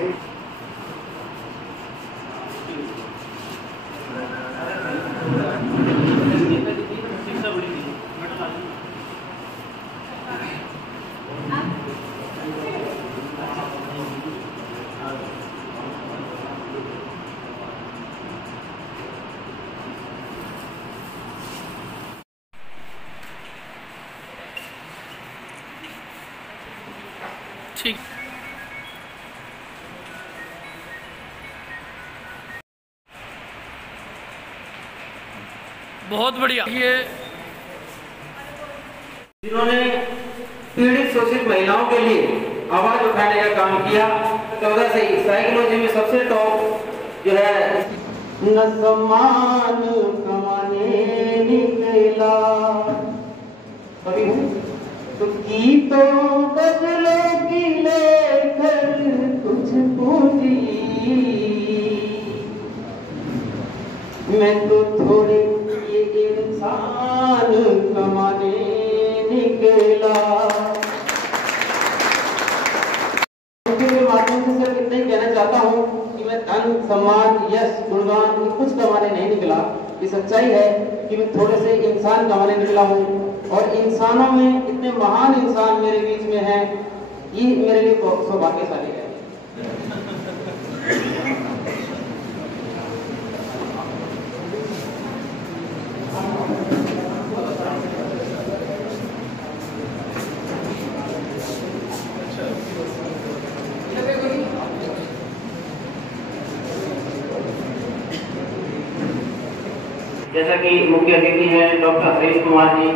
ठीक, बहुत बढ़िया। ये जिन्होंने पीड़ित शोषित महिलाओं के लिए आवाज उठाने का काम किया, 14 से साइकोलॉजी में सबसे टॉप जो है। न सम्मान कमाने निकला कभी तो गीतों बदलों की लेकर तुझको दी, मैं तो थोड़े ये इंसान कमाने निकला। उनके माध्यम से सिर्फ इतना ही कहना चाहता हूँ कि मैं धन, सम्मान, यश, गुणगान कुछ कमाने नहीं निकला। ये सच्चाई है कि मैं थोड़े से इंसान कमाने निकला हूँ, और इंसानों में इतने महान इंसान मेरे बीच में हैं, ये मेरे लिए सौभाग्यशाली है। जैसा कि मुख्य अतिथि हैं डॉक्टर हरीश कुमार जी,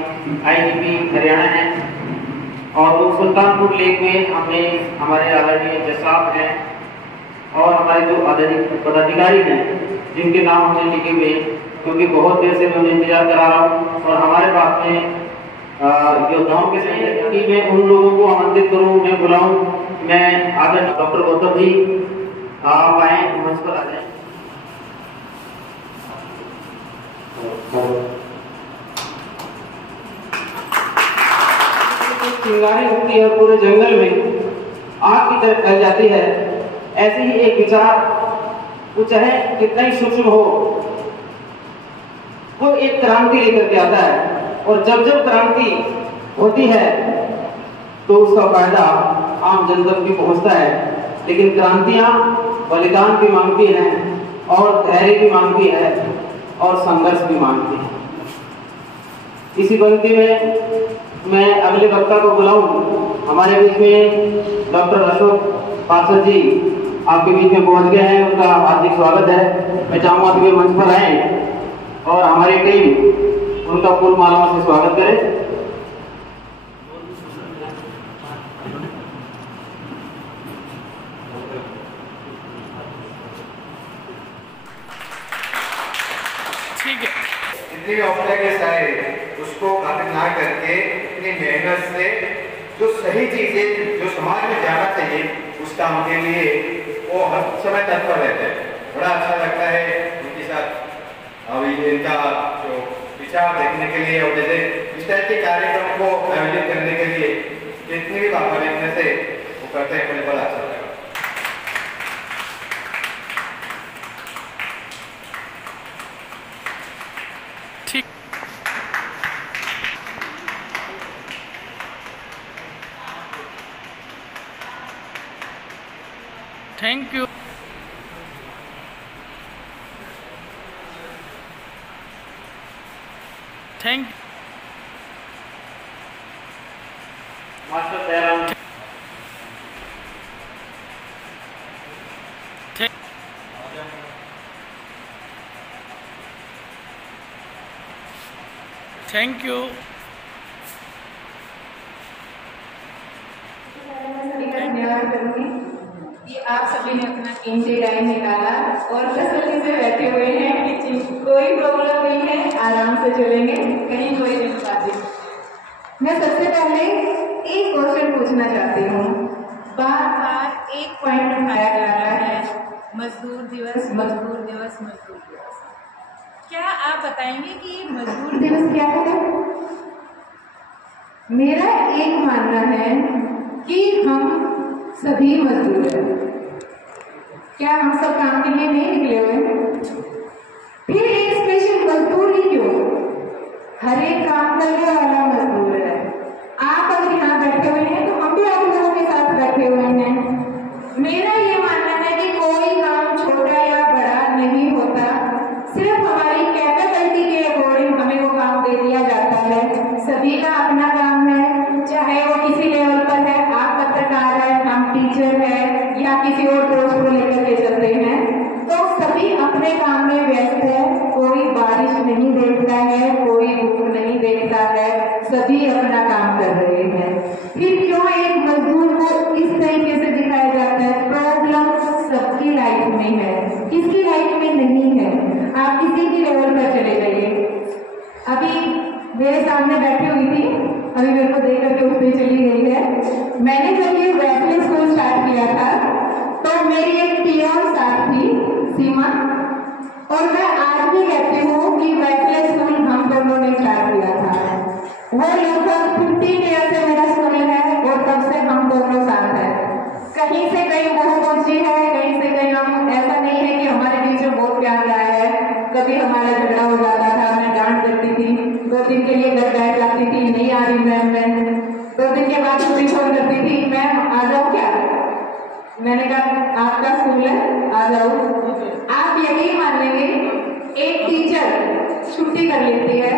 IGP हरियाणा हैं, और वो सुल्तानपुर लेक में हमें हमारे आदरणीय जसाब हैं और हमारे जो पदाधिकारी हैं जिनके नाम हमने लिखे हुए, क्योंकि बहुत देर से मैं उन्हें इंतजार करा रहा हूँ, और हमारे पास में योद्धाओं के सही कि मैं उन लोगों को आमंत्रित करूँ, मैं बुलाऊँ। मैं आदरणीय डॉक्टर गौतम जी आप आए, मंच पर आ जाए। चिंगारी उठती है और पूरे जंगल में आग की तरह फैल जाती है, ऐसे ही एक विचार, वो चाहे कितना ही सूक्ष्म हो, वो एक क्रांति लेकर के आता है, और जब जब क्रांति होती है तो उसका फायदा आम जनता भी पहुंचता है। लेकिन क्रांतियां बलिदान भी मांगती हैं, और धैर्य भी मांगती है, और संघर्ष भी मांगती है। इसी पंक्ति में मैं अगले वक्ता को बुलाऊं। हमारे बीच में डॉक्टर अशोक पार्षद जी आपके बीच में पहुंच गए हैं, उनका हार्दिक स्वागत है। मैं चाहूंगा कि वे मंच पर आए और हमारी टीम उनका फूल मालाओं से स्वागत करे। जितनी भी ऑब्स्टेकल्स आए उसको खातिर ना करके इतनी मेहनत से जो सही चीजें जो समाज में जाना चाहिए उस काम के लिए वो हर समय तत्पर रहते हैं। बड़ा अच्छा लगता है उनके साथ अभी इनका जो विचार देखने के लिए और जैसे इस टाइप के कार्यक्रम को आयोजित करने के लिए जितनी भी बात से वो करते हैं, मुझे बड़ा अच्छा लगा। Thank you. Thank master Dayaram thank you. धन्यवाद करूंगी कि आप सभी ने अपना कीमती टाइम निकाला और तसल्ली से बैठे हुए हैं कि कोई प्रॉब्लम नहीं है, आराम से चलेंगे, कहीं कोई जल्दबाजी। मैं सबसे पहले एक क्वेश्चन पूछना चाहती हूँ। बार बार एक पॉइंट उठाया जा रहा है, मजदूर दिवस, मजदूर दिवस, मजदूर दिवस। क्या आप बताएंगे कि ये मजदूर दिवस क्या है? मेरा एक मानना है कि हम सभी मजदूर हैं। क्या हम सब काम के लिए नहीं निकले हुए? फिर एक स्पेशल मजदूर ही क्यों? हर एक काम करने वाला मजदूर है। आप अगर यहाँ बैठे हुए हैं तो हम भी आप लोगों के साथ बैठे हुए हैं। मेरा ये मानना है कि कोई काम छोटा या बड़ा नहीं होता, सिर्फ हमारी कैपेबिलिटी के अकॉर्डिंग हमें वो काम दे दिया जाता है। सभी का अपना काम है, चाहे वो किसी लेवल पर है, आप पत्रकार है, हम टीचर है या किसी और पोस्ट को लेकर के चलते हैं, तो सभी अपने काम में व्यस्त है। कोई बारिश नहीं देखता है, कोई धूप नहीं देखता है, सभी अपना काम कर रहे हैं। फिर क्यों एक मजदूर को इस तरीके से दिखाया जाता है? प्रॉब्लम सबकी लाइफ में है, किसकी लाइफ में नहीं है? आप किसी भी लेवल पर चले जाइए। अभी मेरे सामने बैठी हुई थी, अभी मेरे को देख करके उठ चली गई है। मैंने जब ये वैसले स्कूल स्टार्ट किया था तो मेरी एक टीयर साथ थी, सीमा, और मैं आज भी कहती हूँ कि वैसले स्कूल हम दोनों ने स्टार्ट किया था। वो लगभग 15 ईयर से मेरा स्कूल है और तब से हम दोनों साथ हैं। कहीं से कहीं बहुत पहुंची है, कहीं से कहीं हम, ऐसा नहीं है कि हमारे बीच में बहुत प्यार रहा है। कभी हमारा झगड़ा हो जाता था, मैं डांट करती थी, 2 दिन के लिए घर बैठ जाती थी, नहीं आ रही मैम, मैं 2 दिन के बाद छुट्टी फोन करती थी, मैम आ जाओ क्या? मैंने कहा आपका स्कूल है, आ जाओ। आप यकीन मान लेंगे, एक टीचर छुट्टी कर लेती है,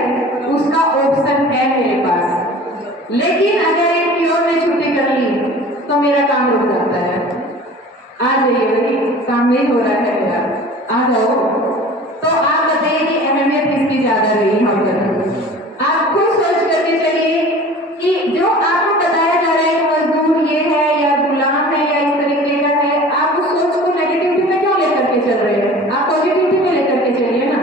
उसका ऑप्शन है मेरे पास, लेकिन अगर एक प्योर ने छुट्टी कर ली तो मेरा काम रुक जाता है। आ जाइए भाई, काम नहीं हो रहा है मेरा, आ जाओ। तो आप बताइए कि अहमियत किसकी ज्यादा रही हम तक? आप खुद सोच करके चलिए कि जो आपको बताया जा रहा है कि मजदूर ये है या गुलाम है या इस तरीके का है, आप उस सोच को नेगेटिविटी में क्यों लेकर के चल रहे हैं? आप पॉजिटिविटी में लेकर के चलिए ना।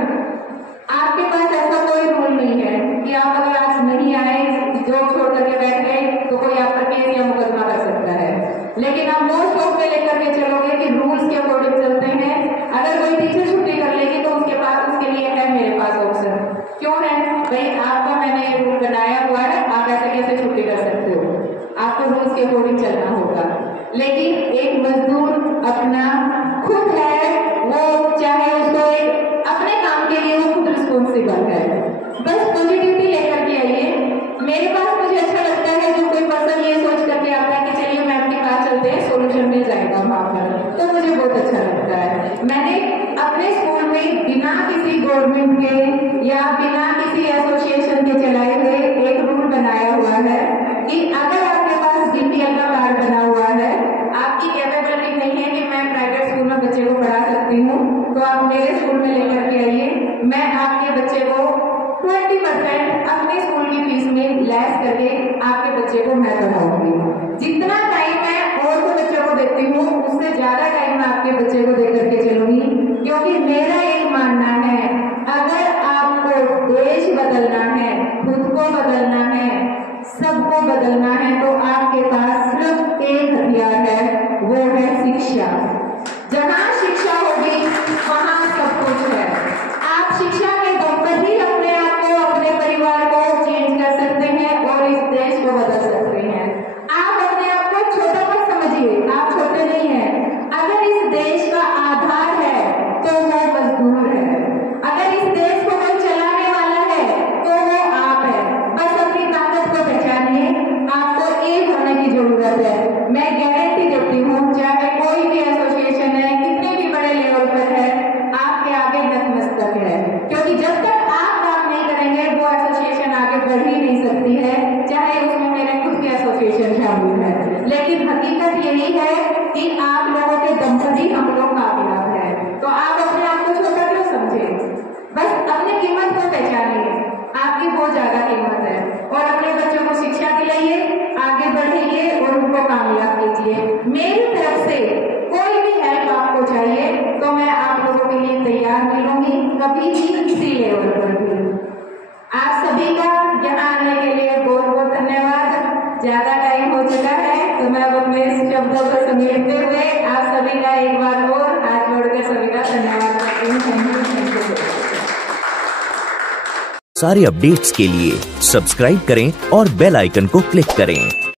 आपके पास ऐसा कोई रूल नहीं है कि आप अगर आज नहीं आए, जॉब छोड़ करके बैठ गए तो कोई आप पर केस या मुकदमा कर सकता है। लेकिन आप वो सोच में लेकर के चलोगे कि रूल्स के अकॉर्डिंग चलते हैं। अगर कोई टीचर छुट्टी कर लेगी तो उसके पास, उसके लिए है मेरे पास ऑप्शन। क्यों है भाई? आपका मैंने ये रूल बनाया हुआ है, आप ऐसे कैसे छुट्टी कर सकते हो? आपको रूल्स के अकॉर्डिंग चलना होगा। लेकिन एक मजदूर अपना खुद है, वो चाहे उसको एक अपने काम के लिए वो खुद रिस्पॉन्सिबल है। बस पॉजिटिविटी लेकर के आइए। मेरे पास मुझे अच्छा लगता है जो कोई पर्सन ये सोच करके आता है कि चलिए मैम के पास चलते हैं, सोल्यूशन मिल जाएगा वहां पर, तो मुझे बहुत अच्छा लगता है। मैंने अपने स्कूल में बिना किसी गवर्नमेंट के या बिना किसी एसोसिएशन के चलाए हुए एक रूल बनाया हुआ है कि अगर आपके पास बीपीएल का कार्ड बना हुआ है, आपकी कैपेबल सकती हूँ तो आप मेरे स्कूल में लेकर के आइए। मैं आपके बच्चे को 20% अपने स्कूल की फीस में लेस करके आपके बच्चे को मैं पढ़ाऊंगी। जितना टाइम मैं और को बच्चों को देती हूँ उससे ज्यादा टाइम मैं आपके बच्चे को दे करके चलूंगी, क्योंकि मेरा एक मानना है अगर आपको देश बदलना है, खुद को बदलना है, सबको बदलना है तो आपके पास सिर्फ एक हथियार है, वो है शिक्षा। जहाँ शिक्षा होगी वहाँ सब कुछ है। आप शिक्षा के दम पर ही अपने आप को, अपने परिवार को चेंज कर सकते हैं और इस देश को बदल सकते हैं। आप अपने आप को छोटा मत समझिए, आप छोटे नहीं हैं। अगर इस देश का आधार है तो वो मजदूर है, अगर इस देश को कोई चलाने वाला है तो वो आप है। बस अपनी ताकत को पहचानिए, आपको एक होने की जरूरत है। मैं गारंटी देती हूँ चाहे कोई भी एसोसिएशन है, कितने भी बड़े लेवल पर है, आपके आगे नतमस्तक है, क्योंकि जब तक आप काम नहीं करेंगे वो एसोसिएशन आगे बढ़ ही नहीं सकती है, चाहे उसमें मेरे खुद के एसोसिएशन शामिल है। लेकिन हकीकत यही है कि आप लोगों के दम पर ही हम लोग कामयाब हैं। तो आप अपने आप को छोटा क्यों समझे, बस अपनी कीमत को पहचानिए, आपकी बहुत ज्यादा कीमत है। और अपने बच्चों को शिक्षा दिलाइए, आगे बढ़ाइए और उनको कामयाब कीजिए। मेरी तरफ से कोई भी हेल्प आपको चाहिए तो मैं आप लोगों के लिए तैयार मिलूंगी, कभी भी किसी लेवल पर भी। आप सभी का यहाँ आने के लिए बहुत बहुत धन्यवाद। ज्यादा टाइम हो चुका है तो मैं अब अपने शब्दों को समेटते हुए आप सभी का एक बार और हाथ जोड़कर सभी का धन्यवाद करती हूँ। Thank you. सारे अपडेट्स के लिए सब्सक्राइब करें और बेल आइकन को क्लिक करें।